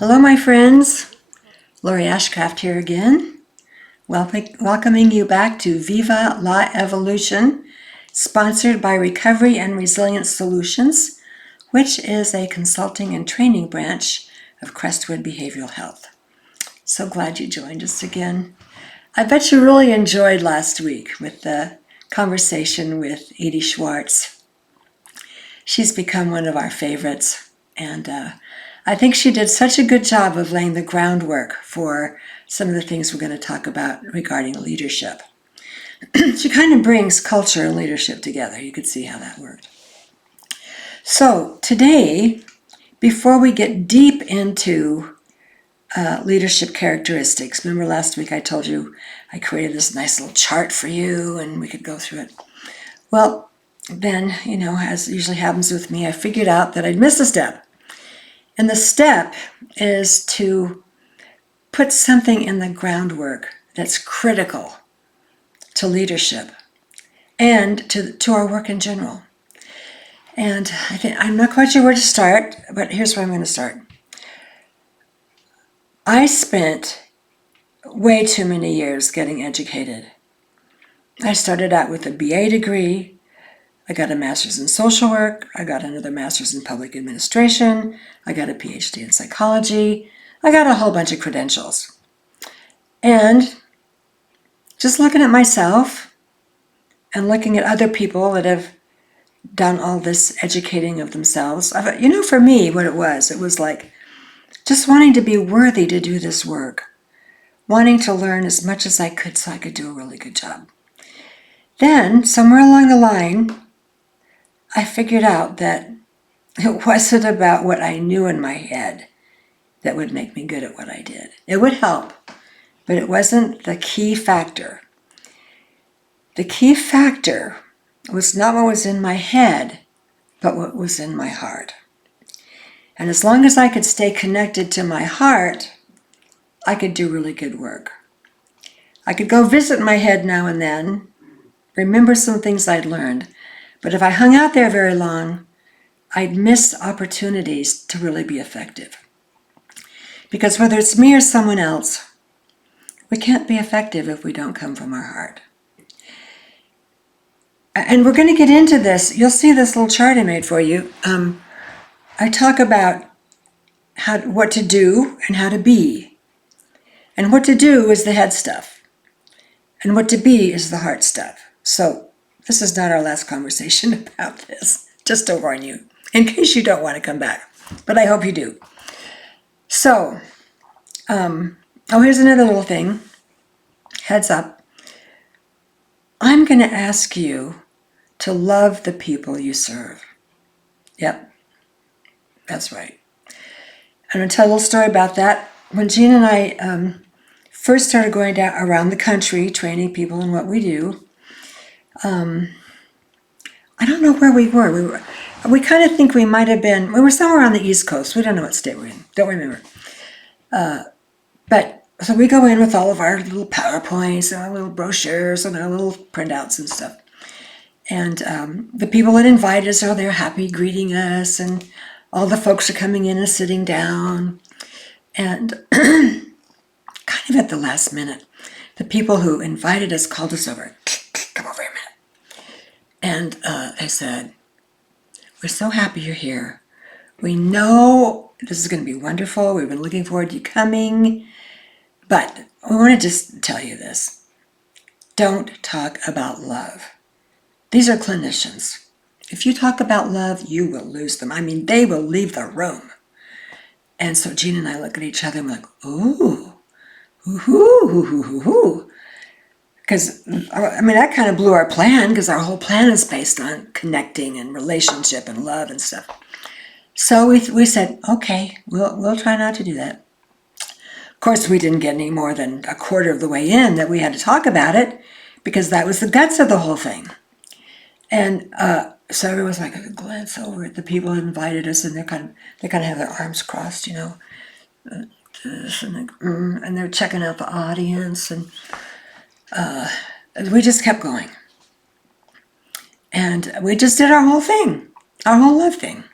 Hello, my friends. Lori Ashcraft here again, welcoming you back to Viva La Evolution, sponsored by Recovery and Resilience Solutions, which is a consulting and training branch of Crestwood Behavioral Health. So glad you joined us again. I bet you really enjoyed last week with the conversation with Edie Schwartz. She's become one of our favorites, and I think she did such a good job of laying the groundwork for some of the things we're going to talk about regarding leadership. She kind of brings culture and leadership together. You could see how that worked. So today, before we get deep into leadership characteristics, remember last week I told you I created this nice little chart for you and we could go through it. Well, then, as usually happens with me, I figured out that I'd missed a step. And the step is to put something in the groundwork that's critical to leadership and to our work in general. And I'm not quite sure where to start, but here's where I'm going to start. I spent way too many years getting educated. I started out with a BA degree. I got a master's in social work. I got another master's in public administration. I got a PhD in psychology. I got a whole bunch of credentials. And just looking at myself and looking at other people that have done all this educating of themselves, I thought, for me, what it was like just wanting to be worthy to do this work, wanting to learn as much as I could so I could do a really good job. Then, somewhere along the line, I figured out that it wasn't about what I knew in my head that would make me good at what I did. It would help, but it wasn't the key factor. The key factor was not what was in my head, but what was in my heart. And as long as I could stay connected to my heart, I could do really good work. I could go visit my head now and then, remember some things I'd learned, but if I hung out there very long, I'd miss opportunities to really be effective. Because whether it's me or someone else, we can't be effective if we don't come from our heart. And we're going to get into this. You'll see this little chart I made for you. I talk about what to do and how to be. And what to do is the head stuff. And what to be is the heart stuff. So this is not our last conversation about this, just to warn you, in case you don't want to come back. But I hope you do. So, here's another little thing. Heads up. I'm going to ask you to love the people you serve. Yep, that's right. I'm going to tell a little story about that. When Jean and I first started going down around the country, training people in what we do, I don't know where we were. We kind of think we might have been, we were somewhere on the East Coast. We don't know what state we're in. Don't remember. But so we go in with all of our little PowerPoints and our little brochures and our little printouts and stuff. And the people that invited us are there happy greeting us, and all the folks are coming in and sitting down. And kind of at the last minute, the people who invited us called us over. Come over here a minute. And they said, we're so happy you're here. We know this is going to be wonderful. We've been looking forward to you coming. But we want to just tell you this. Don't talk about love. These are clinicians. If you talk about love, you will lose them. I mean, they will leave the room. And so Jean and I look at each other and we're like, ooh, ooh. Because, that kind of blew our plan, because our whole plan is based on connecting and relationship and love and stuff. So we said, okay, we'll try not to do that. Of course, we didn't get any more than a quarter of the way in that we had to talk about it, because that was the guts of the whole thing. And so everyone's like, I glance over at the people who invited us, and they kind of have their arms crossed, and they're checking out the audience, and we just kept going. And we just did our whole thing, our whole love thing.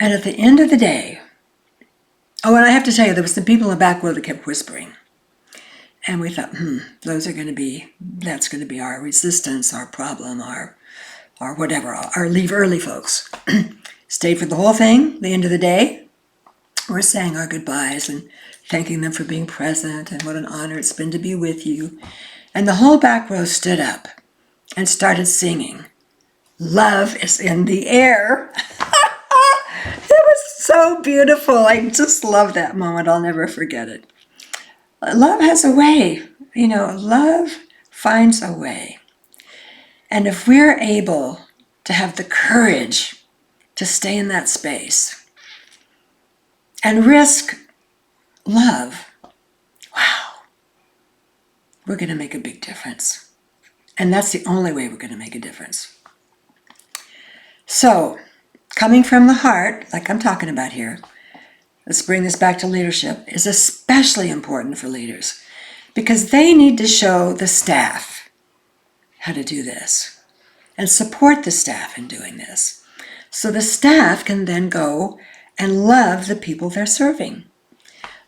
And at the end of the day, Oh, and I have to tell you, there was some people in the back row that kept whispering. And we thought, that's going to be our resistance, our problem, our whatever, our leave early folks. Stayed for the whole thing, the end of the day. We're saying our goodbyes and thanking them for being present and what an honor it's been to be with you. And the whole back row stood up and started singing, "Love is in the air." It was so beautiful. I just love that moment. I'll never forget it. Love has a way. Love finds a way. And if we're able to have the courage to stay in that space and risk love, wow, we're going to make a big difference. And that's the only way we're going to make a difference. So, coming from the heart, like I'm talking about here, let's bring this back to leadership, is especially important for leaders because they need to show the staff how to do this and support the staff in doing this. So the staff can then go and love the people they're serving.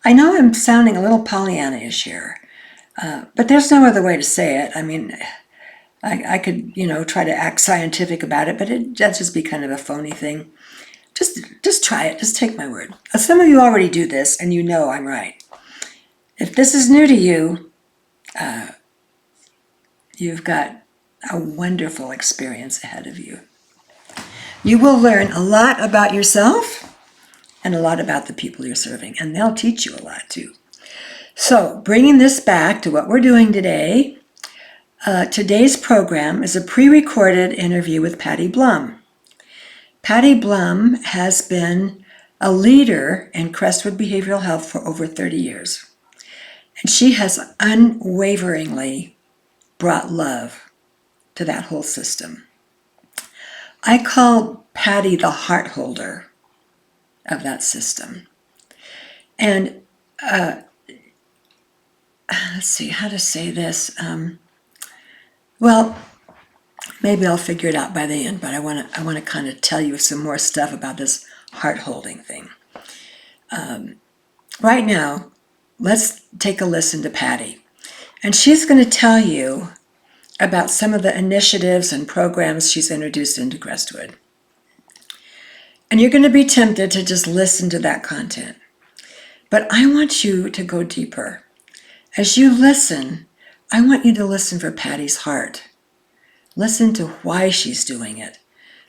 I know I'm sounding a little Pollyanna-ish here, but there's no other way to say it. I mean, I could, try to act scientific about it, but that'd just be kind of a phony thing. Just try it. Just take my word. Some of you already do this, and you know I'm right. If this is new to you, you've got a wonderful experience ahead of you. You will learn a lot about yourself and a lot about the people you're serving, and they'll teach you a lot too. So, bringing this back to what we're doing today, today's program is a pre-recorded interview with Patty Blum. Patty Blum has been a leader in Crestwood Behavioral Health for over 30 years. And she has unwaveringly brought love to that whole system. I call Patty the heart holder of that system. And let's see how to say this. Well, maybe I'll figure it out by the end, but I want to kind of tell you some more stuff about this heart-holding thing. Right now, let's take a listen to Patty. And she's going to tell you about some of the initiatives and programs she's introduced into Crestwood. And you're going to be tempted to just listen to that content. But I want you to go deeper. As you listen, I want you to listen for Patty's heart. Listen to why she's doing it.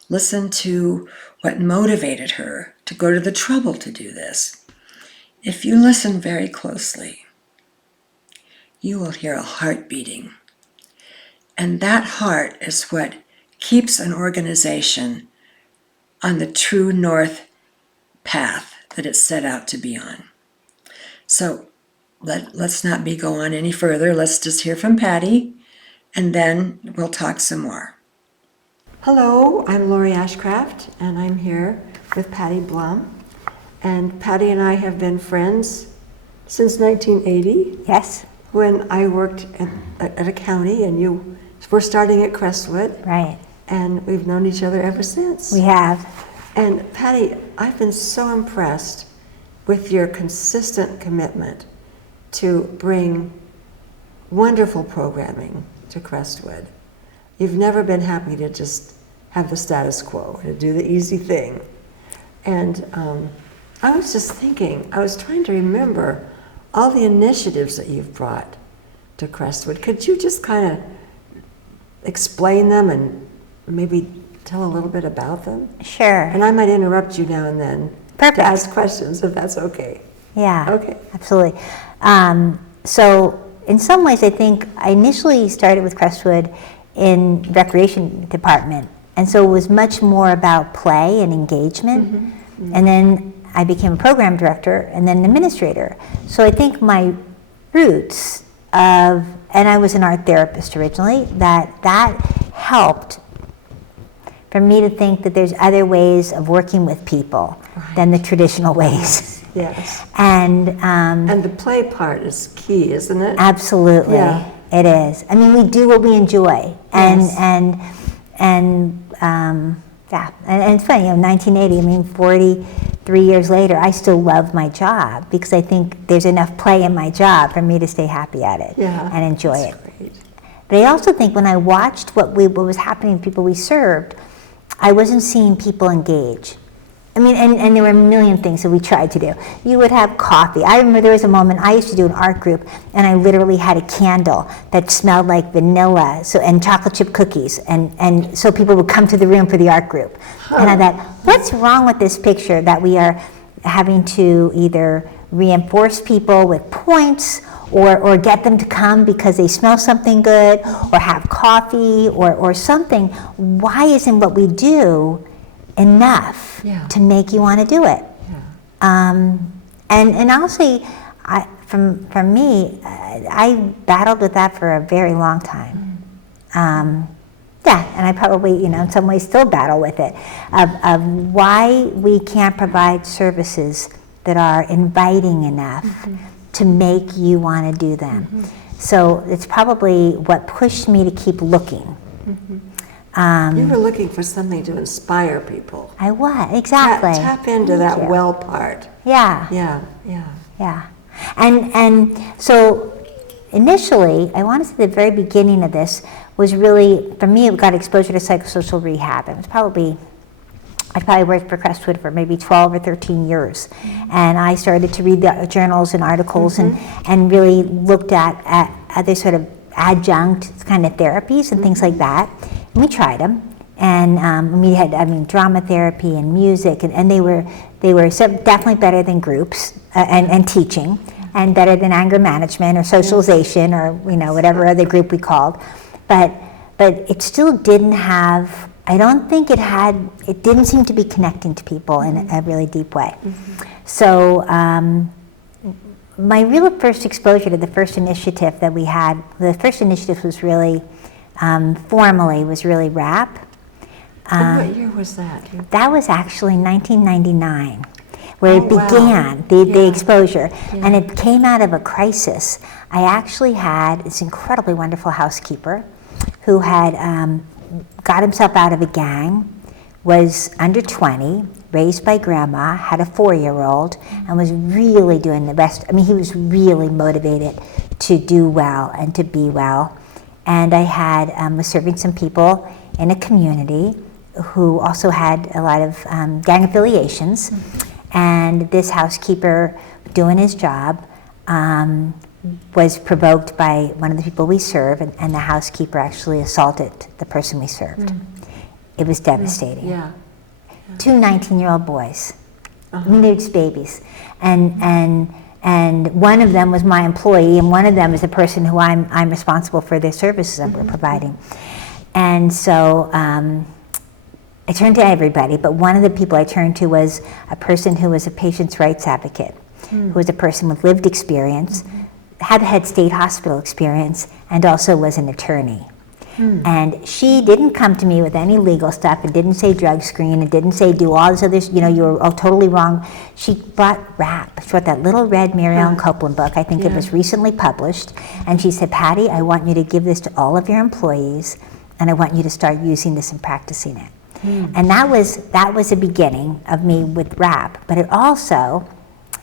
Listen to what motivated her to go to the trouble to do this. If you listen very closely, you will hear a heart beating. And that heart is what keeps an organization on the true north path that it's set out to be on. So let's not go on any further. Let's just hear from Patty, and then we'll talk some more. Hello, I'm Lori Ashcraft, and I'm here with Patty Blum. And Patty and I have been friends since 1980. Yes. When I worked at a county, and you were starting at Crestwood. Right. And we've known each other ever since. We have. And Patty, I've been so impressed with your consistent commitment to bring wonderful programming to Crestwood. You've never been happy to just have the status quo, to do the easy thing. And I was just thinking, I was trying to remember all the initiatives that you've brought to Crestwood. Could you just kind of explain them and maybe tell a little bit about them? Sure. And I might interrupt you now and then. Perfect. To ask questions, if that's okay. Yeah. Okay. Absolutely. So in some ways, I think I initially started with Crestwood in recreation department. And so it was much more about play and engagement. Mm-hmm. Mm-hmm. And then I became a program director and then an administrator. So I think my roots and I was an art therapist originally, that helped for me to think that there's other ways of working with people than the traditional ways. Yes. And the play part is key, isn't it? Absolutely. Yeah. It is. I mean, we do what we enjoy. Yes. And it's funny, 1980, I mean, 3 years later, I still love my job because I think there's enough play in my job for me to stay happy at it and enjoy it. Great. But I also think when I watched what was happening to people we served, I wasn't seeing people engage. I mean, and there were a million things that we tried to do. You would have coffee. I remember there was a moment I used to do an art group, and I literally had a candle that smelled like vanilla and chocolate chip cookies, and so people would come to the room for the art group. And I thought, what's wrong with this picture that we are having to either reinforce people with points or get them to come because they smell something good or have coffee or something? Why isn't what we do enough to make you want to do it? And I'll say, from me, I battled with that for a very long time. And I probably, in some ways still battle with it, of why we can't provide services that are inviting enough to make you want to do them. So it's probably what pushed me to keep looking. You were looking for something to inspire people. I was, exactly. Tap into that well part. Yeah. Yeah. And so initially, I want to say the very beginning of this was really, for me, it got exposure to psychosocial rehab. It was I probably worked for Crestwood for maybe 12 or 13 years. And I started to read the journals and articles and really looked at other sort of adjunct kind of therapies and things like that. And we tried them. And we had, drama therapy and music, and they were definitely better than groups and teaching, and better than anger management or socialization or whatever other group we called. But it still didn't have, I don't think it didn't seem to be connecting to people in a really deep way. So my real first exposure to the first initiative that we had, the first initiative was really, formally, was really RAP. And what year was that? That was actually 1999, where it began, wow. the exposure. And it came out of a crisis. I actually had this incredibly wonderful housekeeper who had got himself out of a gang, was under 20, raised by grandma, had a 4-year-old, and was really doing the best. He was really motivated to do well and to be well. And I was serving some people in a community who also had a lot of gang affiliations. And this housekeeper, doing his job, was provoked by one of the people we serve, and the housekeeper actually assaulted the person we served. It was devastating. Yeah. 2 19-year-old boys, they were just babies. And one of them was my employee, and one of them is the person who I'm responsible for their services that we're providing. And so I turned to everybody, but one of the people I turned to was a person who was a patient's rights advocate, who was a person with lived experience, had state hospital experience, and also was an attorney. And she didn't come to me with any legal stuff. It didn't say drug screen. It didn't say do all this other, you were all totally wrong. She brought RAP. She brought that little red Mary Ellen Copeland book. I think it was recently published. And she said, Patty, I want you to give this to all of your employees, and I want you to start using this and practicing it. And that was the beginning of me with RAP. But it also,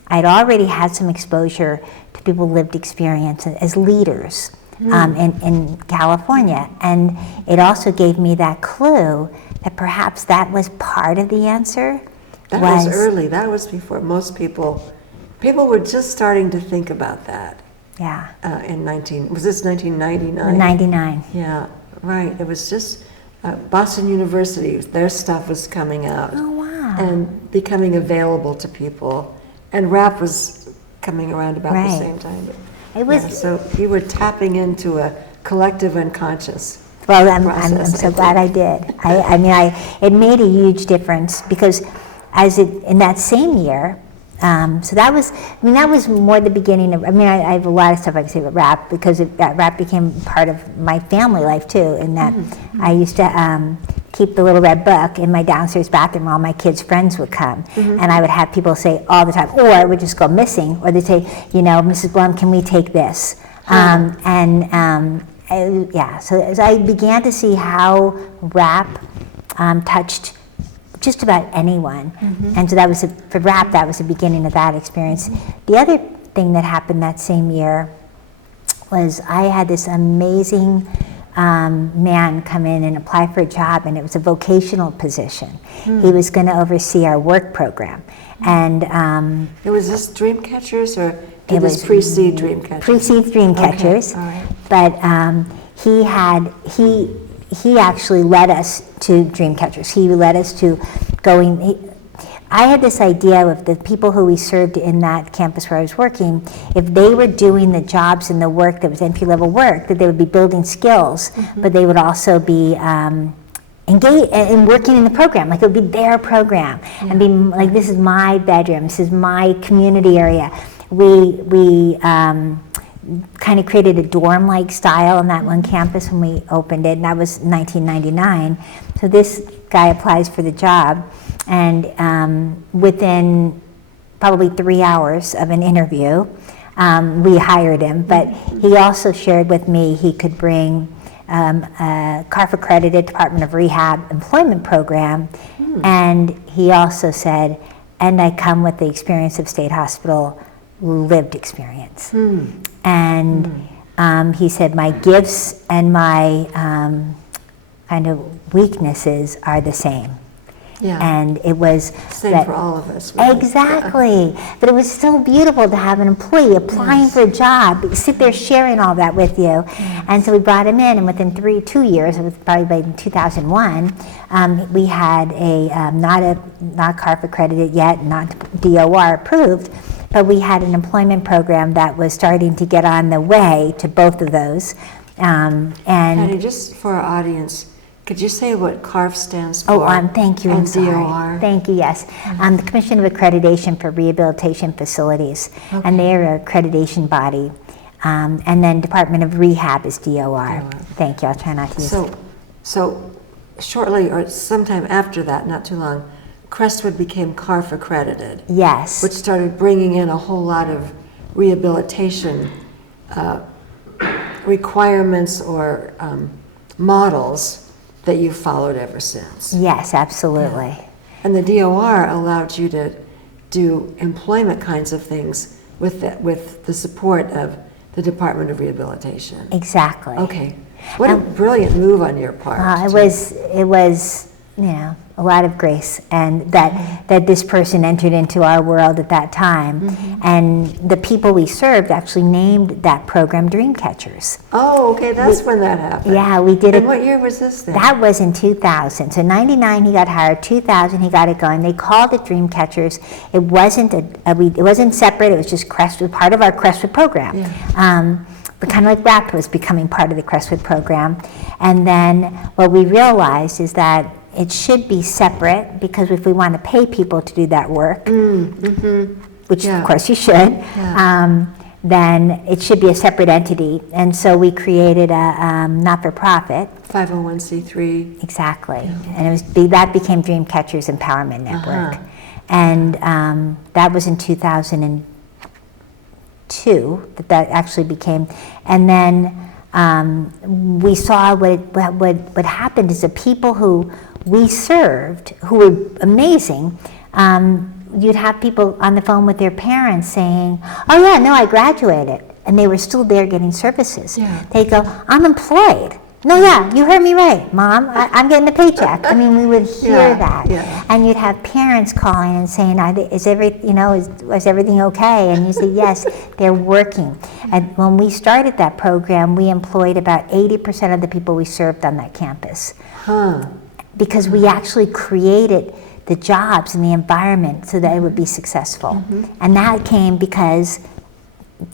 I'd already had some exposure to people with lived experience as leaders. In California, and it also gave me that clue that perhaps that was part of the answer. That was early. That was before most people were just starting to think about that. Yeah. Was this 1999? 99. Yeah, right. It was just Boston University. Their stuff was coming out. Oh wow. And becoming available to people, and RAP was coming around about the same time. It was, so you were tapping into a collective unconscious. Well, I'm so glad I did. It made a huge difference because in that same year, so that was more the beginning of, I have a lot of stuff I can say about RAP because RAP became part of my family life too, in that I used to keep the little red book in my downstairs bathroom where all my kids' friends would come. And I would have people say all the time, or it would just go missing, or they'd say, Mrs. Blum, can we take this? So as I began to see how RAP touched just about anyone. And so that was, for rap, that was the beginning of that experience. The other thing that happened that same year was I had this amazing man come in and apply for a job, and it was a vocational position. He was going to oversee our work program. And it was this Dreamcatchers, or did this precede Dreamcatchers? Precede Dreamcatchers. Okay. All right. But he actually led us to Dreamcatchers. He led us to going. I had this idea of the people who we served in that campus where I was working, if they were doing the jobs and the work that was entry-level work, that they would be building skills, but they would also be engaged and working in the program, like it would be their program, and be like, this is my bedroom, this is my community area. We kind of created a dorm-like style on that one campus when we opened it, and that was 1999. So this guy applies for the job, and within probably 3 hours of an interview, we hired him. But he also shared with me he could bring a CARF-accredited Department of Rehab employment program, and he also said, and I come with the experience of state hospital lived experience. And he said, my gifts and my kind of weaknesses are the same. Yeah. And it was same for all of us. Really. Exactly. But it was so beautiful to have an employee applying for a job, sit there sharing all that with you. And so we brought him in, and within 2 years, it was probably in 2001, we had a not CARF accredited yet, not DOR approved, but we had an employment program that was starting to get on the way to both of those. And Patty, just for our audience, could you say what CARF stands for? Thank you. And I'm sorry. DOR? Thank you. Yes, the Commission of Accreditation for Rehabilitation Facilities, and they are an accreditation body. And then Department of Rehab is DOR. Thank you. I'll try not to use. So shortly or sometime after that, not too long, Crestwood became CARF accredited. Yes. Which started bringing in a whole lot of rehabilitation requirements or models that you've followed ever since. Yes, absolutely. Yeah. And the DOR allowed you to do employment kinds of things with the support of the Department of Rehabilitation. Exactly. Okay. What a brilliant move on your part. It was, a lot of grace, and that this person entered into our world at that time. And the people we served actually named that program Dreamcatchers. Oh, okay, that's when that happened. Yeah, we did it. And what year was this then? That was in 2000. So 99 he got hired, 2000 he got it going. They called it Dreamcatchers. It wasn't it wasn't separate, it was just Crestwood, part of our Crestwood program. Yeah. But kind of like RAP was becoming part of the Crestwood program. And then what we realized is that it should be separate, because if we want to pay people to do that work, which of course you should, then it should be a separate entity. And so we created a not-for-profit. 501c3. Exactly. And that became Dreamcatchers Empowerment Network. And that was in 2002 that actually became, and then we saw what happened is the people who we served, who were amazing, you'd have people on the phone with their parents saying, oh yeah, no, I graduated. And they were still there getting services. Yeah. They go, I'm employed. No, yeah, you heard me right, Mom. I'm getting a paycheck. I mean, we would hear that. Yeah. And you'd have parents calling and saying, is everything okay? And you say, yes, they're working. And when we started that program, we employed about 80% of the people we served on that campus. Because we actually created the jobs and the environment so that it would be successful. And that came because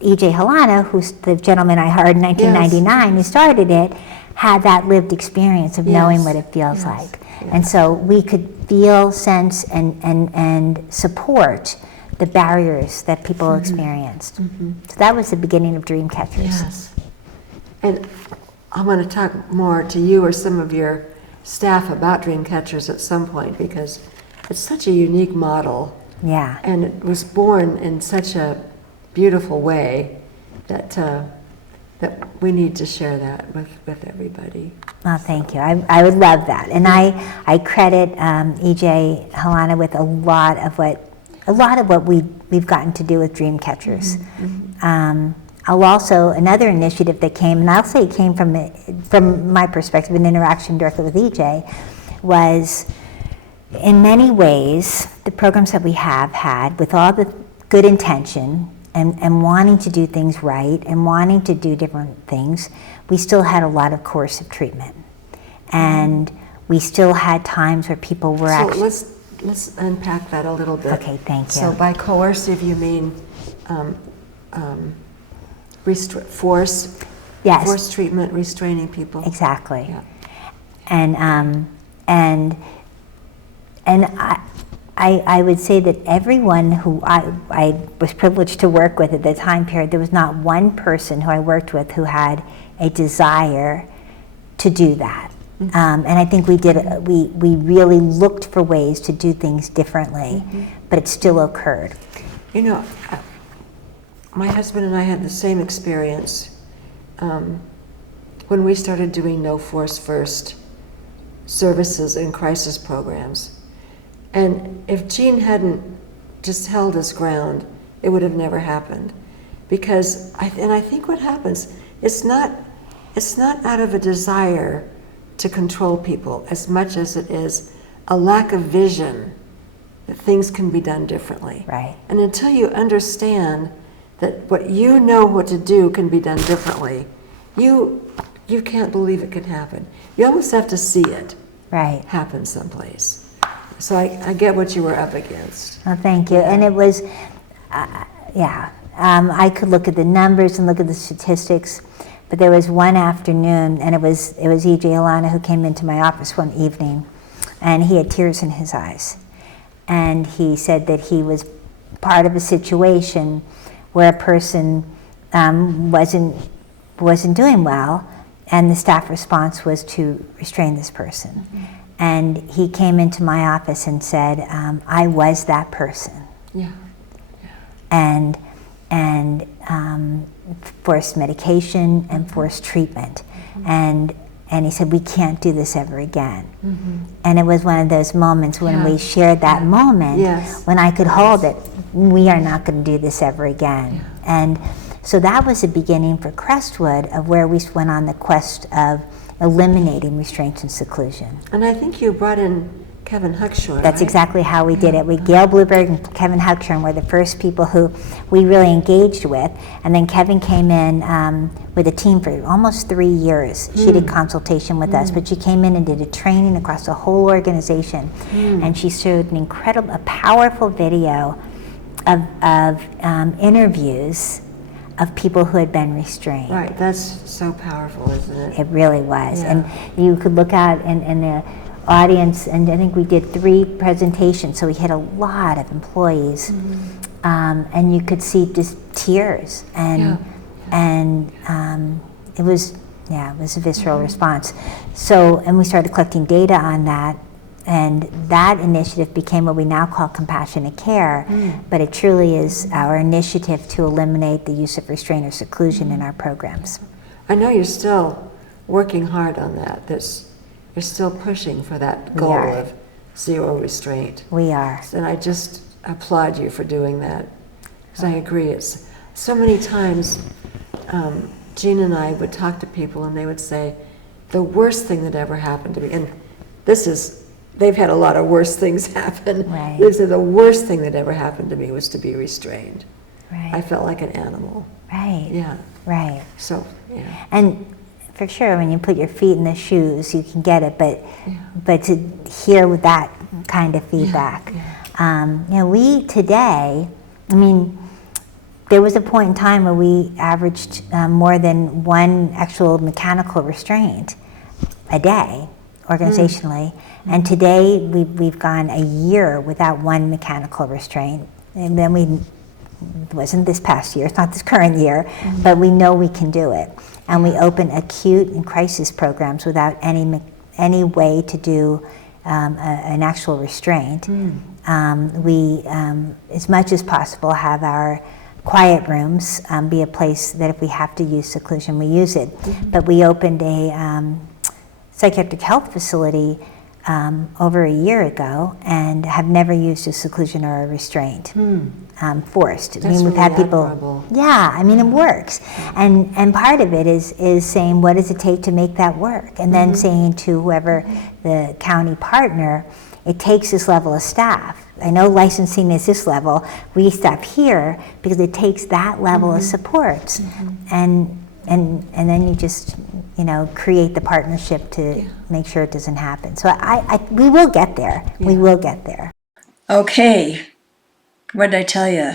E.J. Helena, who's the gentleman I hired in 1999, who started it, had that lived experience of knowing what it feels like. And so we could feel, sense, and support the barriers that people experienced. So that was the beginning of Dreamcatchers. Yes. And I want to talk more to you or some of your staff about Dreamcatchers at some point, because it's such a unique model. Yeah. And it was born in such a beautiful way that that we need to share that with everybody. Oh, thank you. I would love that. And I credit EJ Helena with a lot of what we've gotten to do with Dream Catchers. I'll also, another initiative that came, and I'll say it came from my perspective, an interaction directly with EJ, was in many ways the programs that we have had, with all the good intention and wanting to do things right and wanting to do different things, we still had a lot of coercive treatment. And we still had times where people were actually... Let's unpack that a little bit. Okay, thank you. So by coercive, you mean force? Yes. Force treatment, restraining people. Exactly. Yeah. And I would say that everyone who I was privileged to work with at the time period, there was not one person who I worked with who had a desire to do that. And I think we really looked for ways to do things differently, but it still occurred. You know, my husband and I had the same experience when we started doing No Force First services and crisis programs. And if Gene hadn't just held his ground, it would have never happened. Because I think what happens, it's not out of a desire to control people as much as it is a lack of vision that things can be done differently. Right. And until you understand that what you know what to do can be done differently, you can't believe it can happen. You almost have to see it happen someplace. So I get what you were up against. Well, thank you. And it was, I could look at the numbers and look at the statistics, but there was one afternoon, and it was EJ Alana who came into my office one evening, and he had tears in his eyes. And he said that he was part of a situation where a person wasn't doing well, and the staff response was to restrain this person. And he came into my office and said, I was that person. Yeah. And forced medication and forced treatment. And he said, we can't do this ever again. And it was one of those moments when we shared that moment, when I could hold it. We are not going to do this ever again. And so that was the beginning for Crestwood of where we went on the quest of eliminating restraint and seclusion. And I think you brought in Kevin Huckshore. That's exactly how we did it. Gail Blueberg and Kevin Huckshore were the first people who we really engaged with. And then Kevin came in with a team for almost 3 years. She did consultation with us, but she came in and did a training across the whole organization. And she showed a powerful video of interviews of people who had been restrained. Right, that's so powerful, isn't it? It really was. And you could look out in the audience, and I think we did 3 presentations, so we had a lot of employees, and you could see just tears, and it was a visceral response. So, and we started collecting data on that, and that initiative became what we now call compassionate care, but it truly is our initiative to eliminate the use of restraint or seclusion in our programs. I know you're still working hard on that. You're still pushing for that goal of zero restraint. We are. And I just applaud you for doing that. Because I agree, it's so many times Jean and I would talk to people and they would say, the worst thing that ever happened to me, and they've had a lot of worse things happen. Right. They said the worst thing that ever happened to me was to be restrained. Right. I felt like an animal. Right. Yeah. Right. So, yeah. And for sure, when you put your feet in the shoes, you can get it, but to hear with that kind of feedback. We today, there was a point in time where we averaged more than one actual mechanical restraint a day, organizationally. And today, we've gone a year without one mechanical restraint. And then it wasn't this past year, it's not this current year, but we know we can do it. And we open acute and crisis programs without any way to do an actual restraint. We, as much as possible, have our quiet rooms, be a place that if we have to use seclusion, we use it. But we opened a psychiatric health facility over a year ago and have never used a seclusion or a restraint forced. That's we've had really people. admirable. Yeah, I mean, it works. And part of it is saying, what does it take to make that work? And then saying to whoever the county partner, it takes this level of staff. I know licensing is this level. We stop here because it takes that level of support. And then you just, create the partnership to make sure it doesn't happen. So we will get there. Yeah. We will get there. Okay, what did I tell you?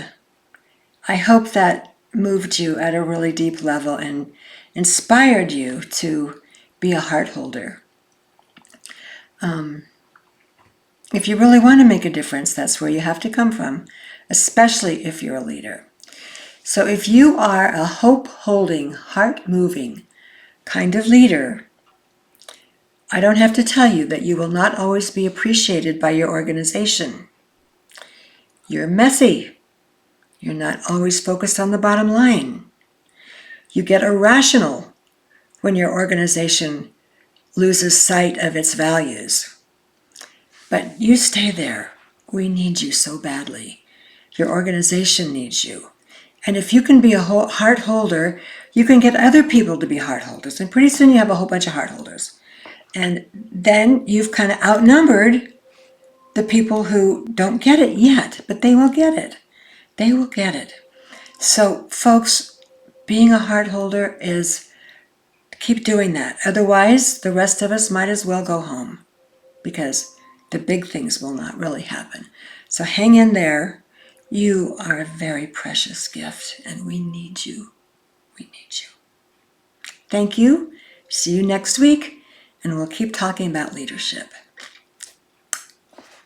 I hope that moved you at a really deep level and inspired you to be a heart holder. If you really want to make a difference, that's where you have to come from, especially if you're a leader. So if you are a hope-holding, heart-moving kind of leader, I don't have to tell you that you will not always be appreciated by your organization. You're messy. You're not always focused on the bottom line. You get irrational when your organization loses sight of its values. But you stay there. We need you so badly. Your organization needs you. And if you can be a heart holder, you can get other people to be heart holders. And pretty soon you have a whole bunch of heart holders. And then you've kind of outnumbered the people who don't get it yet, but they will get it. They will get it. So, folks, being a heart holder is keep doing that. Otherwise, the rest of us might as well go home because the big things will not really happen. So hang in there. You are a very precious gift, and we need you. We need you. Thank you. See you next week, and we'll keep talking about leadership.